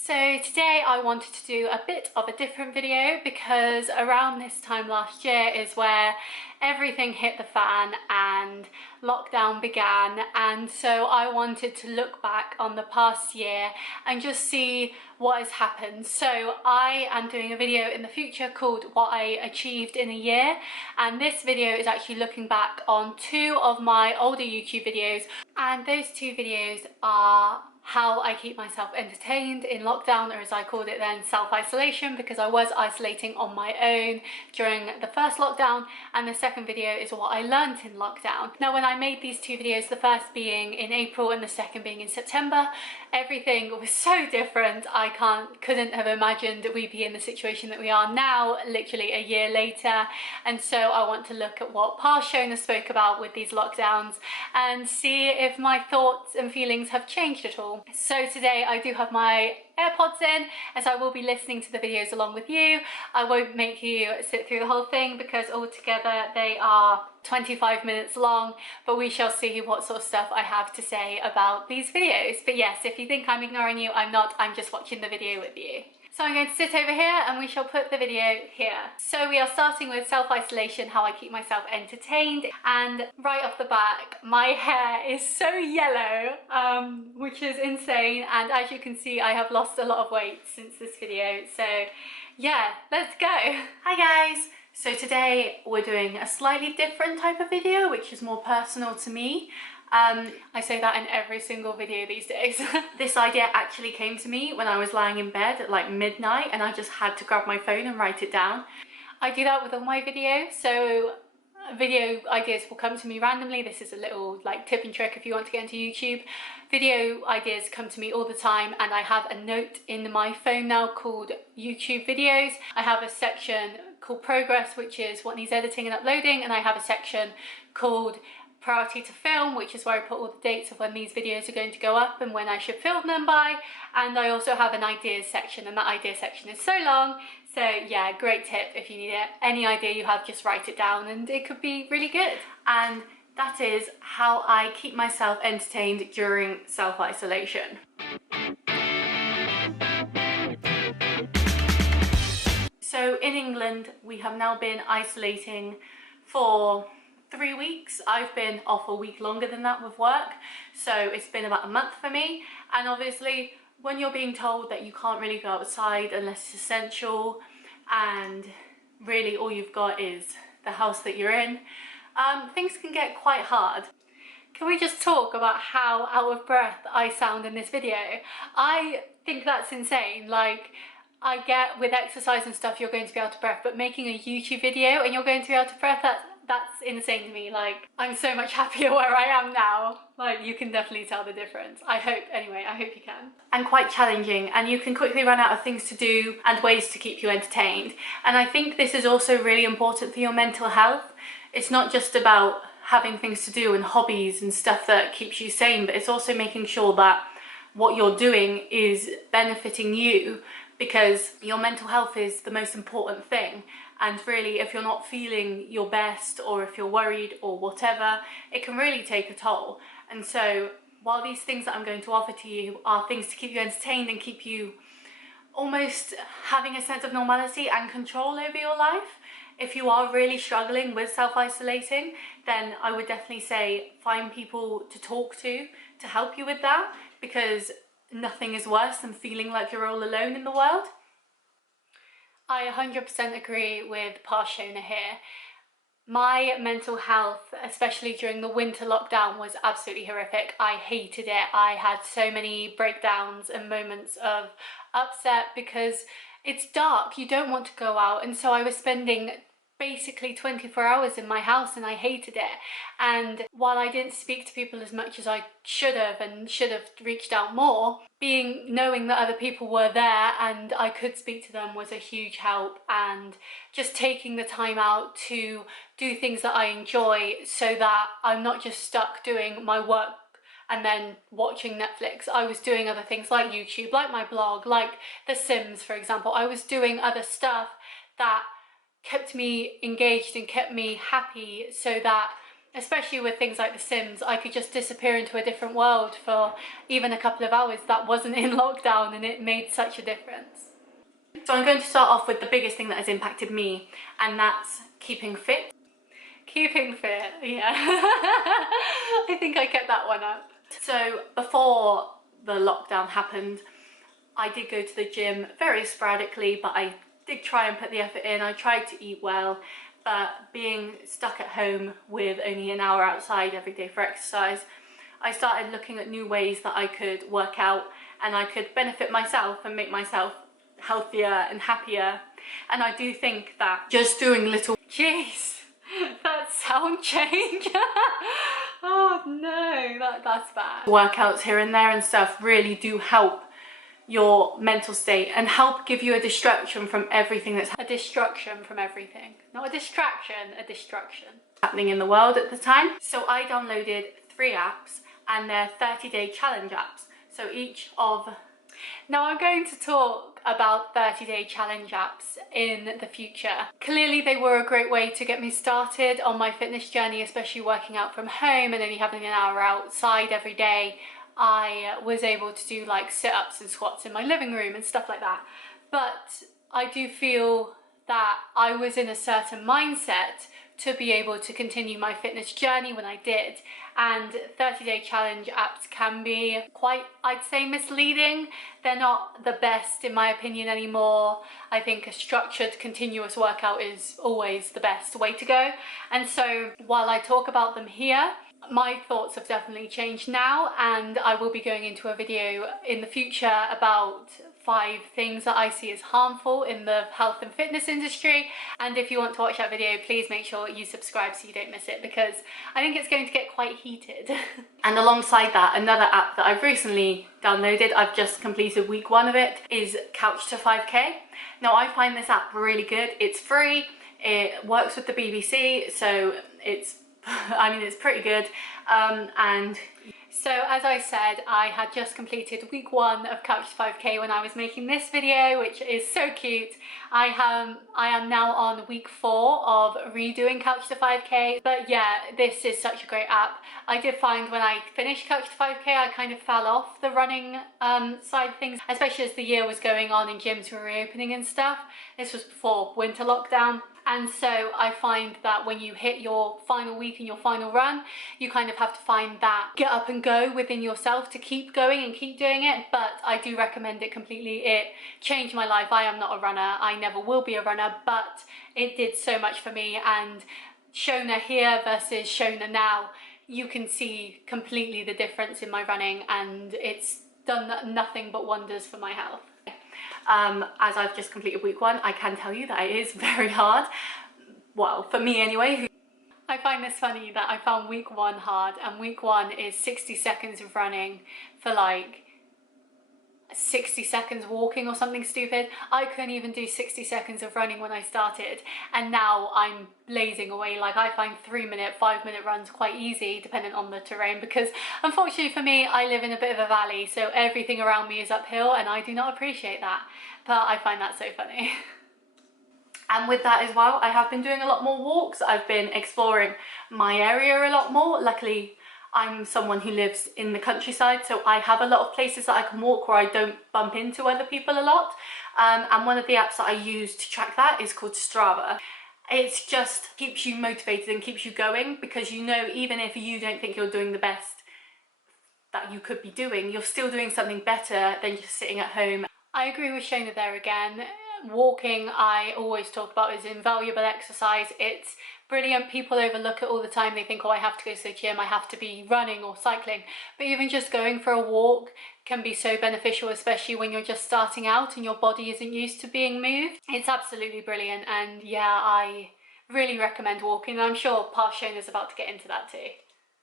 So today I wanted to do a bit of a different video because around this time last year is where everything hit the fan and lockdown began, and so I wanted to look back on the past year and just see what has happened. So I am doing a video in the future called What I Achieved in a Year, and this video is actually looking back on two of my older YouTube videos, and those two videos are how I keep myself entertained in lockdown, or as I called it then, self-isolation, because I was isolating on my own during the first lockdown, and the second video is what I learned in lockdown. Now when I made these two videos, the first being in April and the second being in September, everything was so different. I couldn't have imagined that we'd be in the situation that we are now, literally a year later, and so I want to look at what past Shona spoke about with these lockdowns and see if my thoughts and feelings have changed at all. So today I do have my AirPods in, as I will be listening to the videos along with you. I won't make you sit through the whole thing because altogether they are 25 minutes long, but we shall see what sort of stuff I have to say about these videos. But yes, if you think I'm ignoring you, I'm not, I'm just watching the video with you. So I'm going to sit over here and we shall put the video here. So we are starting with self-isolation, how I keep myself entertained, and right off the back, my hair is so yellow, which is insane, and as you can see I have lost a lot of weight since this video, so yeah, let's go. Hi guys! So today we're doing a slightly different type of video, which is more personal to me. I say that in every single video these days. This idea actually came to me when I was lying in bed at like midnight and I just had to grab my phone and write it down. I do that with all my videos, so video ideas will come to me randomly. This is a little like tip and trick if you want to get into YouTube. Video ideas come to me all the time, and I have a note in my phone now called YouTube videos. I have a section called progress, which is what needs editing and uploading, and I have a section called priority to film, which is where I put all the dates of when these videos are going to go up and when I should film them by. And I also have an ideas section, and that idea section is so long, so yeah, great tip if you need it. Any idea you have, just write it down and it could be really good. And that is how I keep myself entertained during self-isolation. So in England we have now been isolating for 3 weeks. I've been off a week longer than that with work, so it's been about a month for me. And obviously when you're being told that you can't really go outside unless it's essential, and really all you've got is the house that you're in, things can get quite hard. Can we just talk about how out of breath I sound in this video? I think that's insane. Like, I get with exercise and stuff you're going to be out of breath, but making a YouTube video and you're going to be out of breath, that's insane to me. Like, I'm so much happier where I am now. Like, you can definitely tell the difference. I hope, anyway, I hope you can. And quite challenging, and you can quickly run out of things to do and ways to keep you entertained. And I think this is also really important for your mental health. It's not just about having things to do and hobbies and stuff that keeps you sane, but it's also making sure that what you're doing is benefiting you, because your mental health is the most important thing. And really, if you're not feeling your best, or if you're worried or whatever, it can really take a toll. And so while these things that I'm going to offer to you are things to keep you entertained and keep you almost having a sense of normality and control over your life, if you are really struggling with self-isolating, then I would definitely say find people to talk to help you with that, because nothing is worse than feeling like you're all alone in the world. I 100% agree with past Shona here. My mental health, especially during the winter lockdown, was absolutely horrific. I hated it. I had so many breakdowns and moments of upset because it's dark. You don't want to go out, and so I was spending basically 24 hours in my house and I hated it. And while I didn't speak to people as much as I should have, and should have reached out more, knowing that other people were there and I could speak to them was a huge help. And just taking the time out to do things that I enjoy, so that I'm not just stuck doing my work and then watching Netflix. I was doing other things like YouTube, like my blog, like The Sims, for example. I was doing other stuff that kept me engaged and kept me happy, so that especially with things like The Sims, I could just disappear into a different world for even a couple of hours that wasn't in lockdown, and it made such a difference. So I'm going to start off with the biggest thing that has impacted me, and that's keeping fit. Keeping fit, yeah. I think I kept that one up. So before the lockdown happened, I did go to the gym very sporadically, but I did try and put the effort in. I tried to eat well, but being stuck at home with only an hour outside every day for exercise, I started looking at new ways that I could work out and I could benefit myself and make myself healthier and happier. And I do think that just doing little... Jeez, that sound change. Oh no, that's bad. Workouts here and there and stuff really do help your mental state and help give you a distraction from everything that's a destruction from everything, not a distraction, a destruction happening in the world at the time. So I downloaded 3 apps, and they're 30-day challenge apps. So each of... Now I'm going to talk about 30-day challenge apps in the future. Clearly they were a great way to get me started on my fitness journey, especially working out from home and only having an hour outside every day. I was able to do like sit-ups and squats in my living room and stuff like that. But I do feel that I was in a certain mindset to be able to continue my fitness journey when I did. And 30-day challenge apps can be quite, I'd say, misleading. They're not the best in my opinion anymore. I think a structured, continuous workout is always the best way to go. And so while I talk about them here, my thoughts have definitely changed now, and I will be going into a video in the future about 5 things that I see as harmful in the health and fitness industry. And if you want to watch that video, please make sure you subscribe so you don't miss it, because I think it's going to get quite heated. And alongside that, another app that I've recently downloaded, I've just completed week 1 of it, is Couch to 5K. Now I find this app really good. It's free, it works with the BBC, so it's it's pretty good. And so as I said, I had just completed week 1 of Couch to 5K when I was making this video, which is so cute. I am now on week 4 of redoing Couch to 5K. But yeah, this is such a great app. I did find when I finished Couch to 5K, I kind of fell off the running side of things, especially as the year was going on and gyms were reopening and stuff. This was before winter lockdown. And so I find that when you hit your final week and your final run, you kind of have to find that get up and go within yourself to keep going and keep doing it. But I do recommend it completely. It changed my life. I am not a runner. I never will be a runner, but it did so much for me. And Shona here versus Shona now, you can see completely the difference in my running, and it's done nothing but wonders for my health. As I've just completed week 1, I can tell you that it is very hard. Well, for me anyway. I find this funny that I found week 1 hard, and week 1 is 60 seconds of running for like 60 seconds walking or something stupid. I couldn't even do 60 seconds of running when I started, and now I'm blazing away. Like I find 3-minute, 5-minute runs quite easy depending on the terrain, because unfortunately for me, I live in a bit of a valley, so everything around me is uphill, and I do not appreciate that, but I find that so funny. And with that as well, I have been doing a lot more walks. I've been exploring my area a lot more. Luckily, I'm someone who lives in the countryside, so I have a lot of places that I can walk where I don't bump into other people a lot. And one of the apps that I use to track that is called Strava. It just keeps you motivated and keeps you going, because you know, even if you don't think you're doing the best that you could be doing, you're still doing something better than just sitting at home. I agree with Shona there again. Walking, I always talk about, is invaluable exercise. It's brilliant. People overlook it all the time. They think, oh, I have to go to the gym, I have to be running or cycling. But even just going for a walk can be so beneficial, especially when you're just starting out and your body isn't used to being moved. It's absolutely brilliant, and yeah, I really recommend walking. I'm sure Pa Shona's about to get into that too.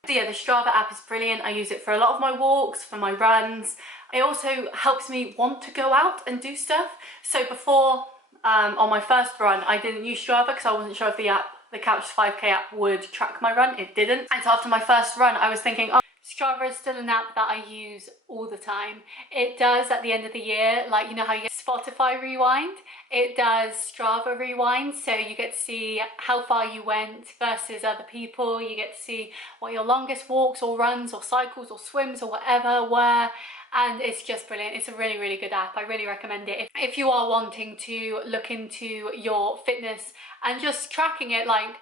So yeah, the Strava app is brilliant. I use it for a lot of my walks, for my runs. It also helps me want to go out and do stuff. So before, on my first run, I didn't use Strava because I wasn't sure if the Couch 5K app would track my run. It didn't. And so after my first run, I was thinking, oh, Strava is still an app that I use all the time. It does at the end of the year, like you know how you get Spotify Rewind? It does Strava Rewind, so you get to see how far you went versus other people. You get to see what your longest walks or runs or cycles or swims or whatever were. And it's just brilliant. It's a really, really good app. I really recommend it. If you are wanting to look into your fitness and just tracking it, like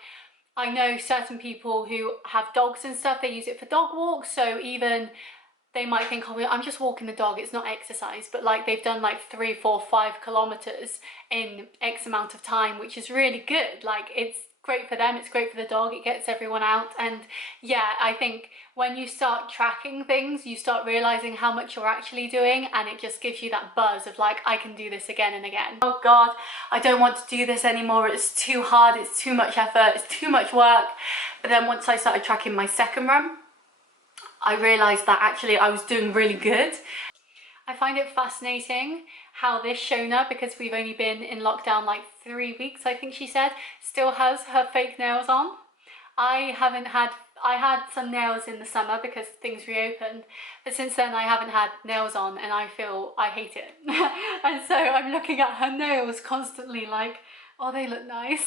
I know certain people who have dogs and stuff, they use it for dog walks. So even they might think, oh, I'm just walking the dog, it's not exercise, but like they've done like 3, 4, 5 kilometers in X amount of time, which is really good. Like it's great for them, it's great for the dog, it gets everyone out. And yeah, I think when you start tracking things, you start realizing how much you're actually doing, and it just gives you that buzz of like, I can do this again and again. Oh God, I don't want to do this anymore. It's too hard, it's too much effort, it's too much work. But then once I started tracking my second run, I realized that actually I was doing really good. I find it fascinating how this Shona, because we've only been in lockdown like 3 weeks, I think she said, still has her fake nails on. I had some nails in the summer because things reopened, but since then I haven't had nails on, and I feel I hate it. And so I'm looking at her nails constantly like, oh, they look nice.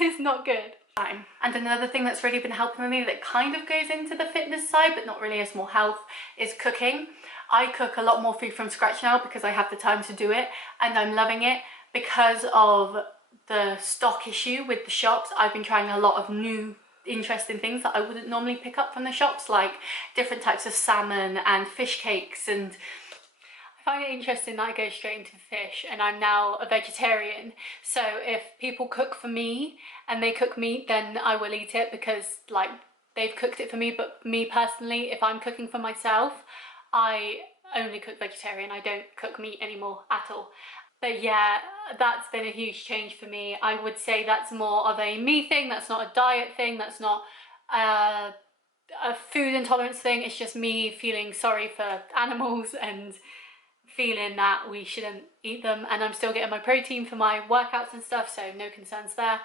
It's not good. And another thing that's really been helping me that kind of goes into the fitness side, but not really, as more health, is cooking. I cook a lot more food from scratch now because I have the time to do it, and I'm loving it. Because of the stock issue with the shops, I've been trying a lot of new interesting things that I wouldn't normally pick up from the shops, like different types of salmon and fish cakes. And I find it interesting that I go straight into fish, and I'm now a vegetarian. So if people cook for me and they cook meat, then I will eat it because like they've cooked it for me. But me personally, if I'm cooking for myself, I only cook vegetarian. I don't cook meat anymore at all. But yeah, that's been a huge change for me. I would say that's more of a me thing. That's not a diet thing. That's not a food intolerance thing. It's just me feeling sorry for animals and feeling that we shouldn't eat them. And I'm still getting my protein for my workouts and stuff, so no concerns there.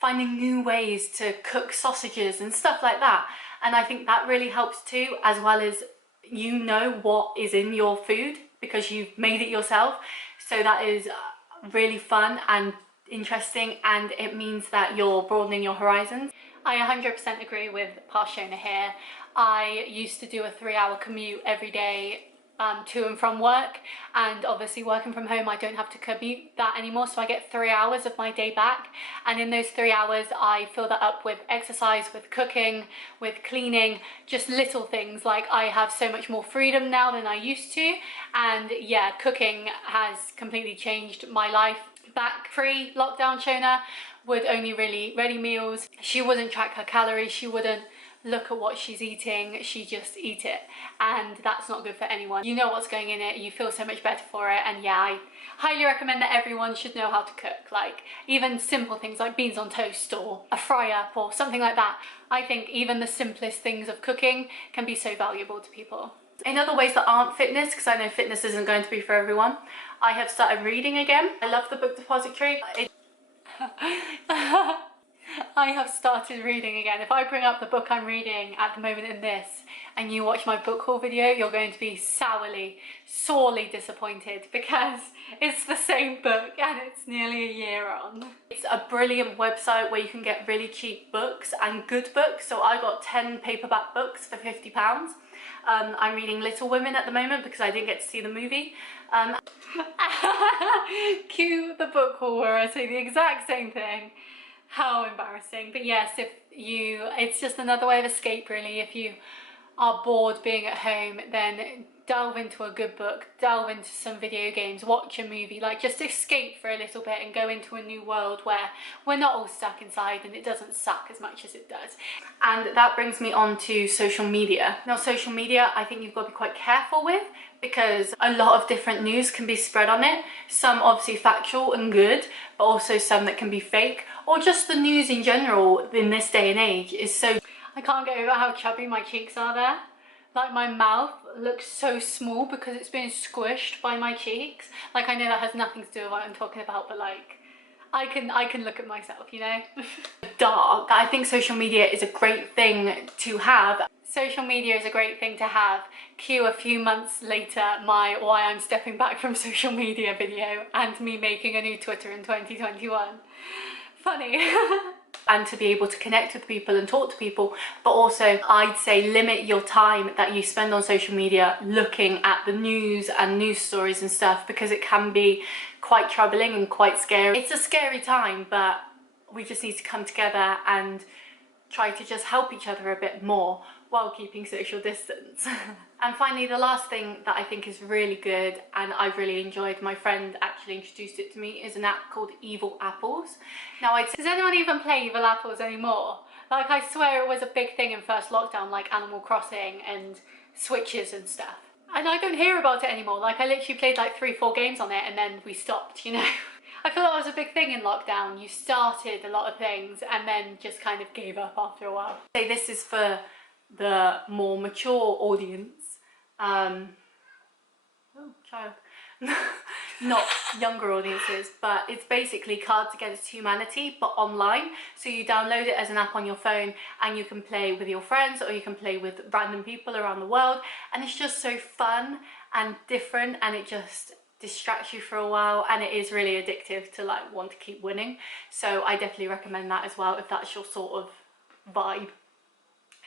Finding new ways to cook sausages and stuff like that. And I think that really helps too, as well as you know what is in your food because you've made it yourself. So that is really fun and interesting, and it means that you're broadening your horizons. I 100% agree with past Shona here. I used to do a 3-hour commute every day to and from work, and obviously working from home I don't have to commute that anymore, so I get 3 hours of my day back, and in those 3 hours I fill that up with exercise, with cooking, with cleaning, just little things. Like I have so much more freedom now than I used to, and yeah, cooking has completely changed my life. Back pre-lockdown, Shona would only really ready meals. She wouldn't track her calories, she wouldn't look at what she's eating, she just eat it, and that's not good for anyone. You know what's going in it, you feel so much better for it. And yeah, I highly recommend that everyone should know how to cook, like even simple things like beans on toast or a fry up or something like that. I think even the simplest things of cooking can be so valuable to people. In other ways that aren't fitness, because I know fitness isn't going to be for everyone, I have started reading again. I love the book depository. I have started reading again. If I bring up the book I'm reading at the moment in this and you watch my book haul video, you're going to be sorely disappointed because it's the same book and it's nearly a year on. It's a brilliant website where you can get really cheap books and good books. So I got 10 paperback books for £50. I'm reading Little Women at the moment because I didn't get to see the movie. Cue the book haul where I say the exact same thing. How embarrassing. But yes, it's just another way of escape really. If you are bored being at home, then delve into a good book, delve into some video games, watch a movie, like just escape for a little bit and go into a new world where we're not all stuck inside and it doesn't suck as much as it does. And that brings me on to social media. Now social media, I think you've got to be quite careful with, because a lot of different news can be spread on it. Some obviously factual and good, but also some that can be fake, or just the news in general in this day and age is so... I can't get over how chubby my cheeks are there. Like my mouth looks so small because it's been squished by my cheeks. Like I know that has nothing to do with what I'm talking about, but like I can look at myself, you know. Dark. I think social media is a great thing to have. social media is a great thing to have. Cue a few months later my why I'm stepping back from social media video and me making a new Twitter in 2021. Funny. And to be able to connect with people and talk to people, but also I'd say limit your time that you spend on social media looking at the news and news stories and stuff, because it can be quite troubling and quite scary. It's a scary time, but we just need to come together and try to just help each other a bit more while keeping social distance. And finally, the last thing that I think is really good and I've really enjoyed, my friend actually introduced it to me, is an app called Evil Apples. Now, does anyone even play Evil Apples anymore? Like, I swear it was a big thing in first lockdown, like Animal Crossing and Switches and stuff. And I don't hear about it anymore. Like, I literally played like 3-4 games on it and then we stopped, you know? I feel that was a big thing in lockdown. You started a lot of things and then just kind of gave up after a while. So this is for the more mature audience. Oh, child. Not younger audiences, but it's basically Cards Against Humanity, but online. So you download it as an app on your phone and you can play with your friends or you can play with random people around the world. And it's just so fun and different, and it just distracts you for a while, and it is really addictive to like want to keep winning. So I definitely recommend that as well if that's your sort of vibe.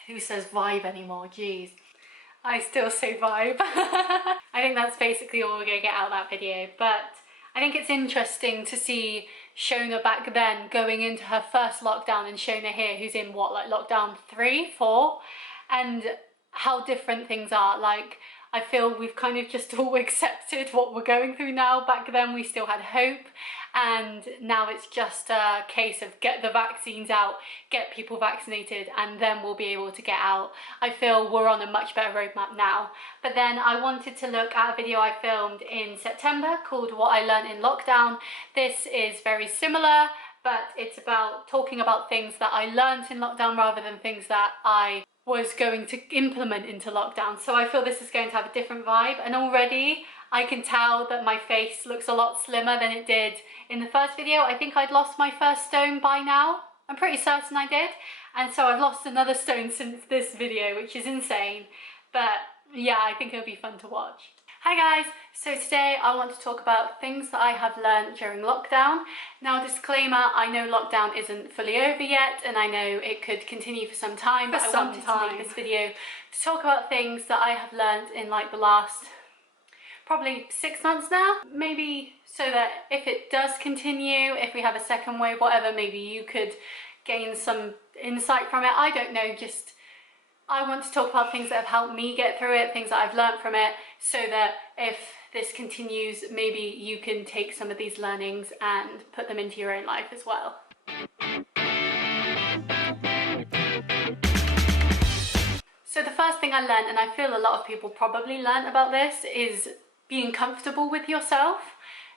Who says vibe anymore? Jeez. I still say vibe. I think that's basically all we're gonna get out of that video, but I think it's interesting to see Shona back then going into her first lockdown and Shona here who's in what, like lockdown 3, 4, and how different things are. Like, I feel we've kind of just all accepted what we're going through now. Back then we still had hope, and now it's just a case of get the vaccines out, get people vaccinated, and then we'll be able to get out. I feel we're on a much better roadmap now. But then I wanted to look at a video I filmed in September called What I Learned in Lockdown. This is very similar, but it's about talking about things that I learned in lockdown rather than things that I was going to implement into lockdown. So I feel this is going to have a different vibe, and already I can tell that my face looks a lot slimmer than it did in the first video. I think I'd lost my first stone by now. I'm pretty certain I did. And so I've lost another stone since this video, which is insane. But yeah, I think it'll be fun to watch. Hi guys, so today I want to talk about things that I have learned during lockdown. Now, disclaimer, I know lockdown isn't fully over yet and I know it could continue for some time, but I wanted to make this video to talk about things that I have learned in like the last probably 6 months now, maybe, so that if it does continue, if we have a second wave, whatever, maybe you could gain some insight from it. I don't know, just I want to talk about things that have helped me get through it, things that I've learned from it, so that if this continues, maybe you can take some of these learnings and put them into your own life as well. So the first thing I learned, and I feel a lot of people probably learned about this, is being comfortable with yourself.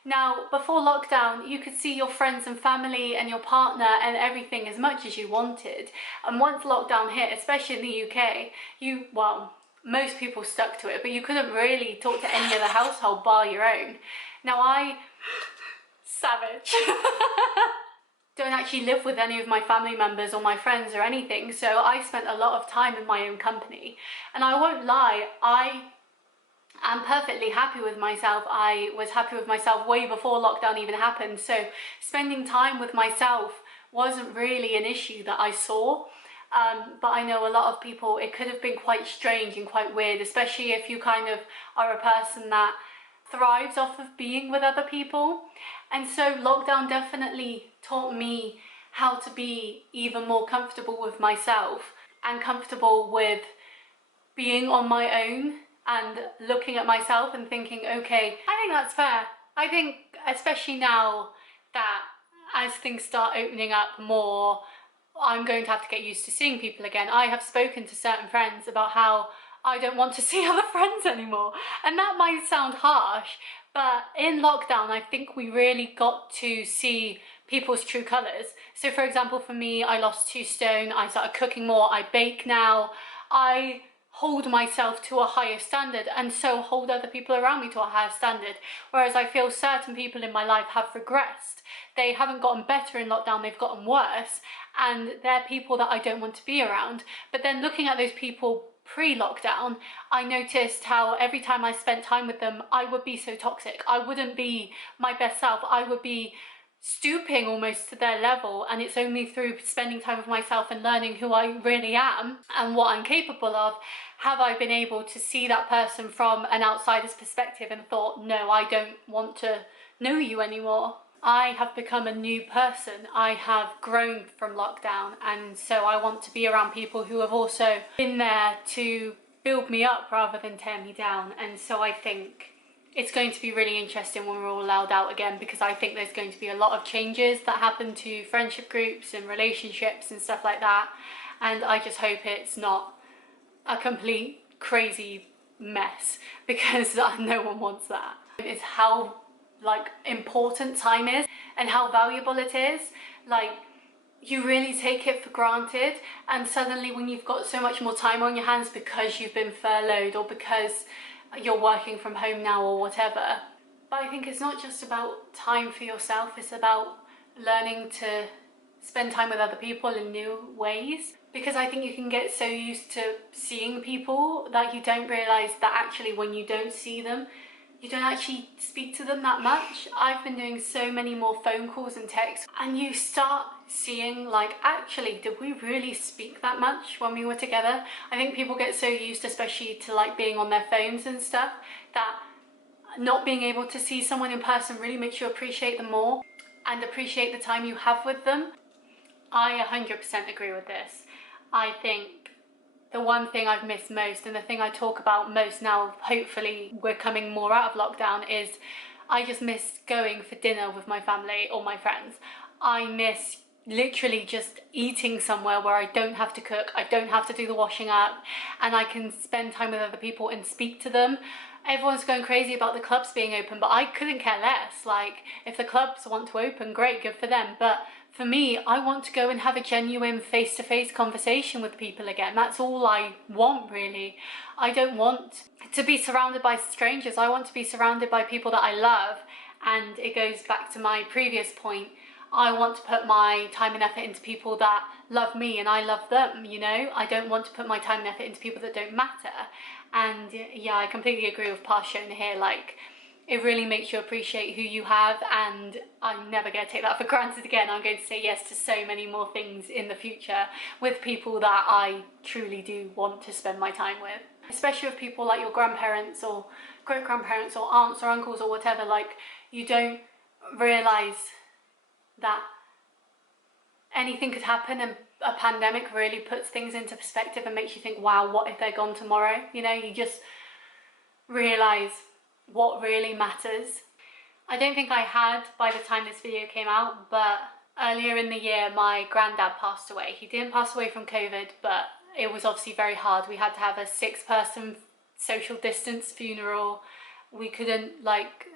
Now, before lockdown, you could see your friends and family and your partner and everything as much as you wanted. And once lockdown hit, especially in the UK, well, most people stuck to it, but you couldn't really talk to any other household bar your own. Now, savage. Don't actually live with any of my family members or my friends or anything, so I spent a lot of time in my own company. And I won't lie, I'm perfectly happy with myself. I was happy with myself way before lockdown even happened. So spending time with myself wasn't really an issue that I saw. But I know a lot of people, it could have been quite strange and quite weird, especially if you kind of are a person that thrives off of being with other people. And so lockdown definitely taught me how to be even more comfortable with myself and comfortable with being on my own and looking at myself and thinking, okay, I think that's fair. I think especially now that as things start opening up more, I'm going to have to get used to seeing people again. I have spoken to certain friends about how I don't want to see other friends anymore. And that might sound harsh, but in lockdown, I think we really got to see people's true colours. So for example, for me, I lost 2 stone, I started cooking more, I bake now, I hold myself to a higher standard, and so hold other people around me to a higher standard. Whereas I feel certain people in my life have regressed. They haven't gotten better in lockdown, they've gotten worse, and they're people that I don't want to be around. But then looking at those people pre-lockdown, I noticed how every time I spent time with them, I would be so toxic. I wouldn't be my best self. I would be stooping almost to their level, and it's only through spending time with myself and learning who I really am and what I'm capable of have I been able to see that person from an outsider's perspective and thought, no, I don't want to know you anymore. I have become a new person. I have grown from lockdown, and so I want to be around people who have also been there to build me up rather than tear me down. And so I think it's going to be really interesting when we're all allowed out again, because I think there's going to be a lot of changes that happen to friendship groups and relationships and stuff like that, and I just hope it's not a complete crazy mess, because no one wants that. It's how important time is and how valuable it is. Like, you really take it for granted, and suddenly when you've got so much more time on your hands because you've been furloughed or because you're working from home now or whatever. But I think it's not just about time for yourself, it's about learning to spend time with other people in new ways, because I think you can get so used to seeing people that you don't realise that actually when you don't see them, you don't actually speak to them that much. I've been doing so many more phone calls and texts, and you start seeing like, actually, did we really speak that much when we were together? I think people get so used, especially to like being on their phones and stuff, that not being able to see someone in person really makes you appreciate them more and appreciate the time you have with them. I 100% agree with this. I think the one thing I've missed most, and the thing I talk about most now, hopefully we're coming more out of lockdown, is I just miss going for dinner with my family or my friends. I miss literally just eating somewhere where I don't have to cook, I don't have to do the washing up, and I can spend time with other people and speak to them. Everyone's going crazy about the clubs being open, but I couldn't care less. Like, if the clubs want to open, great, good for them. But for me, I want to go and have a genuine face-to-face conversation with people again. That's all I want, really. I don't want to be surrounded by strangers. I want to be surrounded by people that I love. And it goes back to my previous point. I want to put my time and effort into people that love me and I love them, you know? I don't want to put my time and effort into people that don't matter. And yeah, I completely agree with past Shona here. Like, it really makes you appreciate who you have, and I'm never going to take that for granted again. I'm going to say yes to so many more things in the future with people that I truly do want to spend my time with. Especially with people like your grandparents or great-grandparents or aunts or uncles or whatever. Like, you don't realise that anything could happen, and a pandemic really puts things into perspective and makes you think, wow, what if they're gone tomorrow? You know, you just realise what really matters. I don't think I had by the time this video came out, but earlier in the year my granddad passed away. He didn't pass away from COVID, but it was obviously very hard. We had to have a 6-person social distance funeral. We couldn't like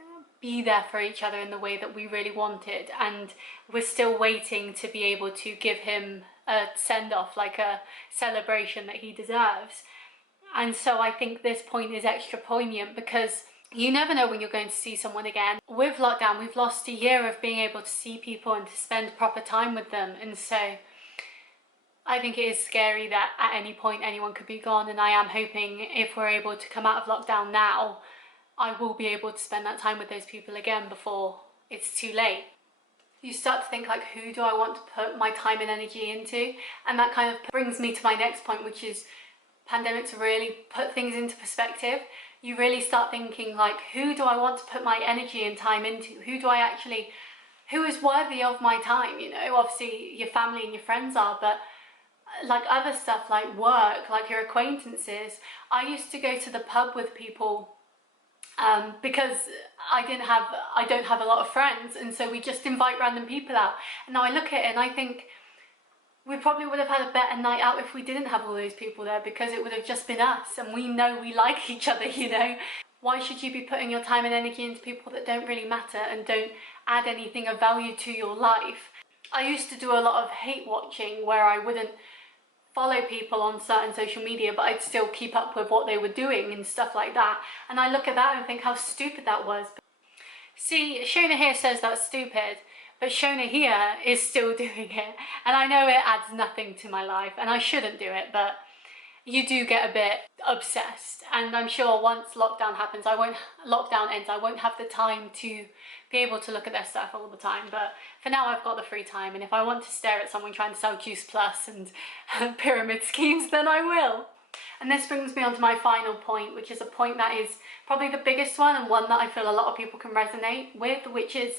be there for each other in the way that we really wanted, and we're still waiting to be able to give him a send-off, like a celebration that he deserves. And so I think this point is extra poignant because you never know when you're going to see someone again. With lockdown, we've lost a year of being able to see people and to spend proper time with them, and so I think it is scary that at any point anyone could be gone, and I am hoping if we're able to come out of lockdown now, I will be able to spend that time with those people again before it's too late. You start to think, like, who do I want to put my time and energy into? And that kind of brings me to my next point, which is pandemics really put things into perspective. You really start thinking, like, who do I want to put my energy and time into? Who is worthy of my time, you know? Obviously your family and your friends are, but like other stuff, like work, like your acquaintances. I used to go to the pub with people because I don't have a lot of friends, and so we just invite random people out. And now I look at it and I think we probably would have had a better night out if we didn't have all those people there, because it would have just been us, and we know we like each other, you know? Why should you be putting your time and energy into people that don't really matter and don't add anything of value to your life? I used to do a lot of hate watching where I wouldn't follow people on certain social media, but I'd still keep up with what they were doing and stuff like that. And I look at that and think how stupid that was. See, Shona here says that's stupid, but Shona here is still doing it. And I know it adds nothing to my life and I shouldn't do it, but you do get a bit obsessed. And I'm sure once lockdown ends, I won't have the time to be able to look at their stuff all the time. But for now, I've got the free time, and if I want to stare at someone trying to sell Juice Plus and pyramid schemes, then I will. And this brings me on to my final point, which is a point that is probably the biggest one, and one that I feel a lot of people can resonate with, which is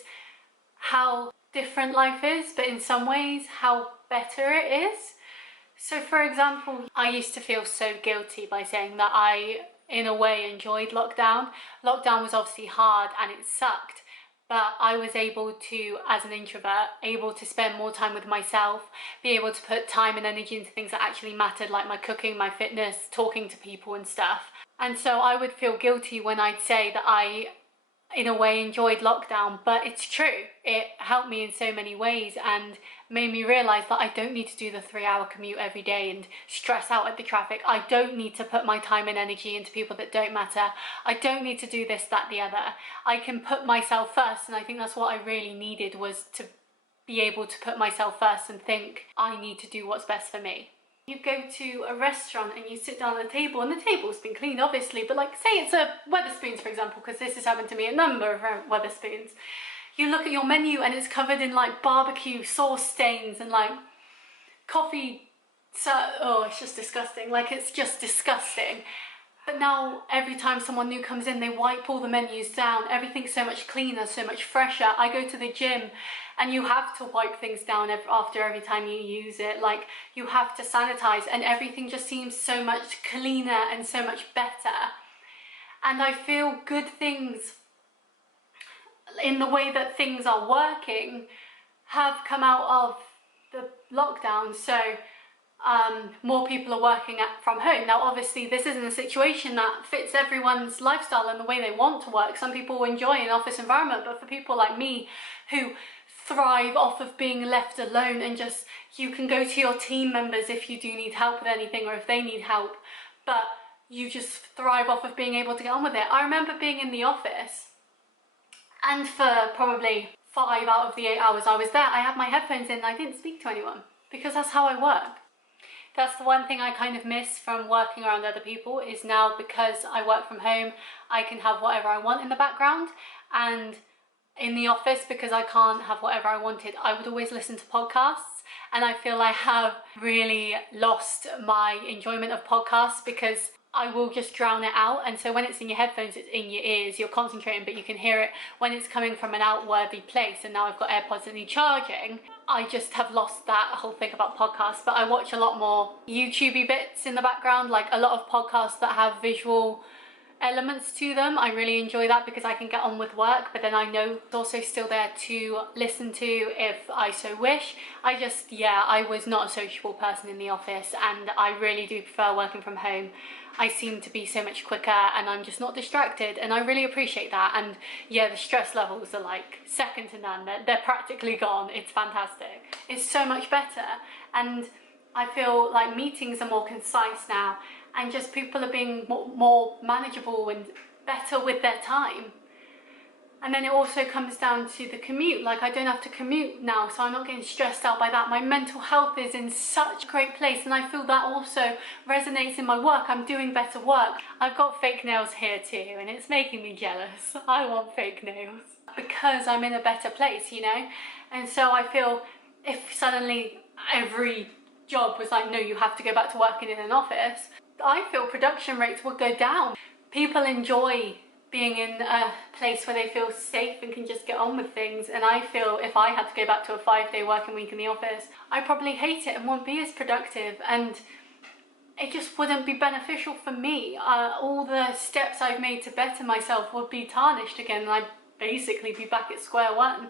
how different life is, but in some ways how better it is. So for example, I used to feel so guilty by saying that I, in a way, enjoyed lockdown. Lockdown was obviously hard and it sucked, but I was able to, as an introvert, able to spend more time with myself, be able to put time and energy into things that actually mattered, like my cooking, my fitness, talking to people and stuff. And so I would feel guilty when I'd say that I, in a way, enjoyed lockdown, but it's true. It helped me in so many ways and made me realise that I don't need to do the 3-hour commute every day and stress out at the traffic. I don't need to put my time and energy into people that don't matter. I don't need to do this, that, the other. I can put myself first, and I think that's what I really needed, was to be able to put myself first and think, I need to do what's best for me. You go to a restaurant and you sit down at a table, and the table's been cleaned obviously, but like say it's a Wetherspoons, for example, because this has happened to me a number of Wetherspoons. You look at your menu and it's covered in like barbecue sauce stains and like coffee, oh, it's just disgusting. Like, it's just disgusting. But now every time someone new comes in, they wipe all the menus down. Everything's so much cleaner, so much fresher. I go to the gym and you have to wipe things down after every time you use it. Like, you have to sanitize, and everything just seems so much cleaner and so much better. And I feel good things in the way that things are working have come out of the lockdown. So more people are working from home. Now obviously this isn't a situation that fits everyone's lifestyle and the way they want to work. Some people enjoy an office environment, but for people like me who thrive off of being left alone, and just, you can go to your team members if you do need help with anything or if they need help, but you just thrive off of being able to get on with it. I remember being in the office, and for probably 5 out of the 8 hours I was there, I had my headphones in and I didn't speak to anyone, because that's how I work. That's the one thing I kind of miss from working around other people, is now, because I work from home, I can have whatever I want in the background. And in the office, because I can't have whatever I wanted, I would always listen to podcasts, and I feel I have really lost my enjoyment of podcasts because I will just drown it out. And so when it's in your headphones, it's in your ears, you're concentrating, but you can hear it when it's coming from an outworthy place. And now I've got AirPods that need charging. I just have lost that whole thing about podcasts. But I watch a lot more YouTubey bits in the background, like a lot of podcasts that have visual elements to them. I really enjoy that because I can get on with work, but then I know it's also still there to listen to if I so wish. I was not a sociable person in the office, and I really do prefer working from home. I seem to be so much quicker and I'm just not distracted, and I really appreciate that. And yeah, the stress levels are like second to none. They're practically gone. It's fantastic. It's so much better, and I feel like meetings are more concise now, and just people are being more manageable and better with their time. And then it also comes down to the commute. Like, I don't have to commute now, so I'm not getting stressed out by that. My mental health is in such a great place, and I feel that also resonates in my work. I'm doing better work. I've got fake nails here too, and it's making me jealous. I want fake nails because I'm in a better place, you know? And so I feel if suddenly every job was like, no, you have to go back to working in an office, I feel production rates would go down. People enjoy being in a place where they feel safe and can just get on with things, and I feel if I had to go back to a 5-day working week in the office, I'd probably hate it and won't be as productive, and it just wouldn't be beneficial for me. All the steps I've made to better myself would be tarnished again, and I'd basically be back at square one.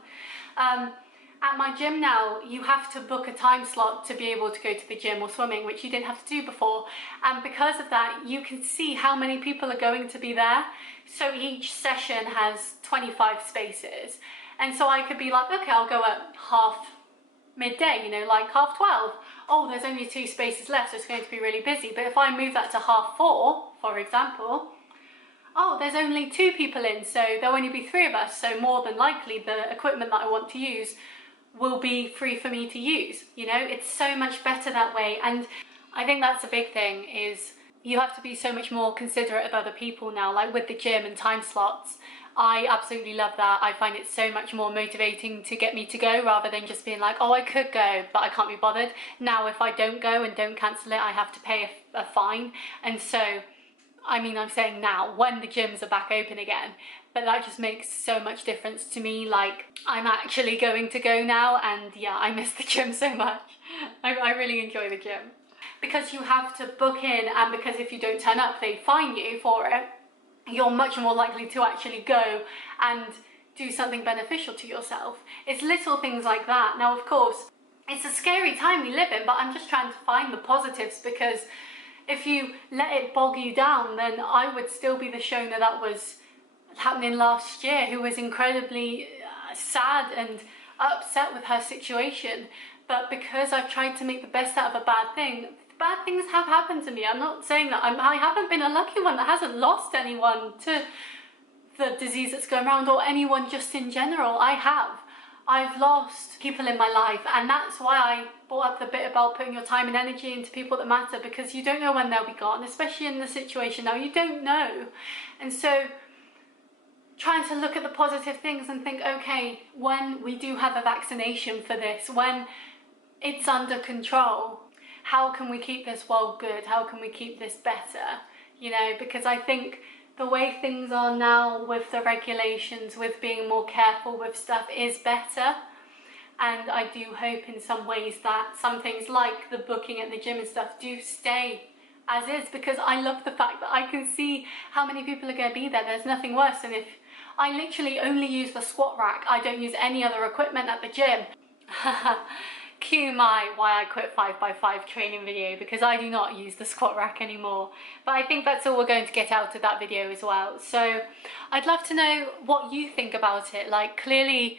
At my gym now, you have to book a time slot to be able to go to the gym or swimming, which you didn't have to do before. And because of that, you can see how many people are going to be there. So each session has 25 spaces. And so I could be like, okay, I'll go at midday, you know, like 12:30. Oh, there's only 2 spaces left, so it's going to be really busy. But if I move that to 4:30, for example, oh, there's only 2 people in, so there'll only be 3 of us. So more than likely, the equipment that I want to use will be free for me to use. You know, it's so much better that way. And I think that's a big thing, is you have to be so much more considerate of other people now, like with the gym and time slots. I absolutely love that. I find it so much more motivating to get me to go, rather than just being like, oh, I could go, but I can't be bothered. Now, if I don't go and don't cancel it, I have to pay a fine. And so, I mean, I'm saying now, when the gyms are back open again, but that just makes so much difference to me. Like, I'm actually going to go now, and yeah, I miss the gym so much. I really enjoy the gym. Because you have to book in, and because if you don't turn up, they fine you for it, you're much more likely to actually go and do something beneficial to yourself. It's little things like that. Now, of course, it's a scary time we live in, but I'm just trying to find the positives, because if you let it bog you down, then I would still be the Shona that was happening last year, who was incredibly sad and upset with her situation. But because I've tried to make the best out of a bad thing, bad things have happened to me. I'm not saying that I haven't been a lucky one that hasn't lost anyone to the disease that's going around, or anyone just in general. I've lost people in my life, and that's why I brought up the bit about putting your time and energy into people that matter, because you don't know when they'll be gone, especially in the situation now. You don't know. And so trying to look at the positive things and think, okay, when we do have a vaccination for this, when it's under control, how can we keep this world good? How can we keep this better? You know, because I think the way things are now with the regulations, with being more careful with stuff, is better. And I do hope in some ways that some things like the booking at the gym and stuff do stay as is, because I love the fact that I can see how many people are going to be there. There's nothing worse than if I literally only use the squat rack. I don't use any other equipment at the gym. Cue my why I quit 5x5 training video, because I do not use the squat rack anymore. But I think that's all we're going to get out of that video as well. So I'd love to know what you think about it. Like, clearly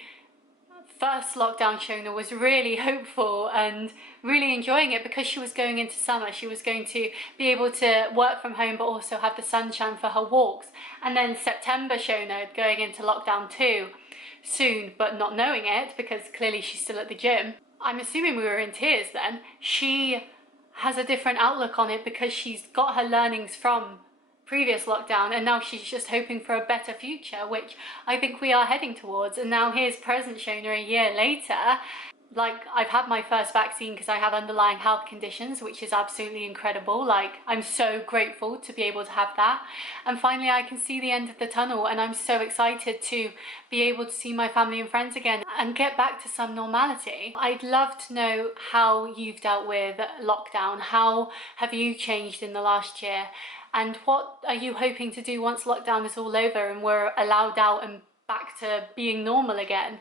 first lockdown Shona was really hopeful and really enjoying it, because she was going into summer. She was going to be able to work from home but also have the sunshine for her walks. And then September Shona going into lockdown 2 soon, but not knowing it, because clearly she's still at the gym. I'm assuming we were in tears then. She has a different outlook on it, because she's got her learnings from previous lockdown, and now she's just hoping for a better future, which I think we are heading towards. And now here's present Shona a year later. Like, I've had my first vaccine because I have underlying health conditions, which is absolutely incredible. Like, I'm so grateful to be able to have that. And finally, I can see the end of the tunnel, and I'm so excited to be able to see my family and friends again and get back to some normality. I'd love to know how you've dealt with lockdown. How have you changed in the last year? And what are you hoping to do once lockdown is all over and we're allowed out and back to being normal again?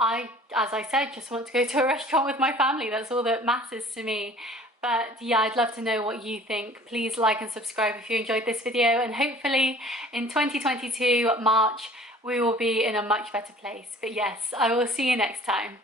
I, as I said, just want to go to a restaurant with my family. That's all that matters to me. But yeah, I'd love to know what you think. Please like and subscribe if you enjoyed this video, and hopefully in 2022 March we will be in a much better place. But yes, I will see you next time.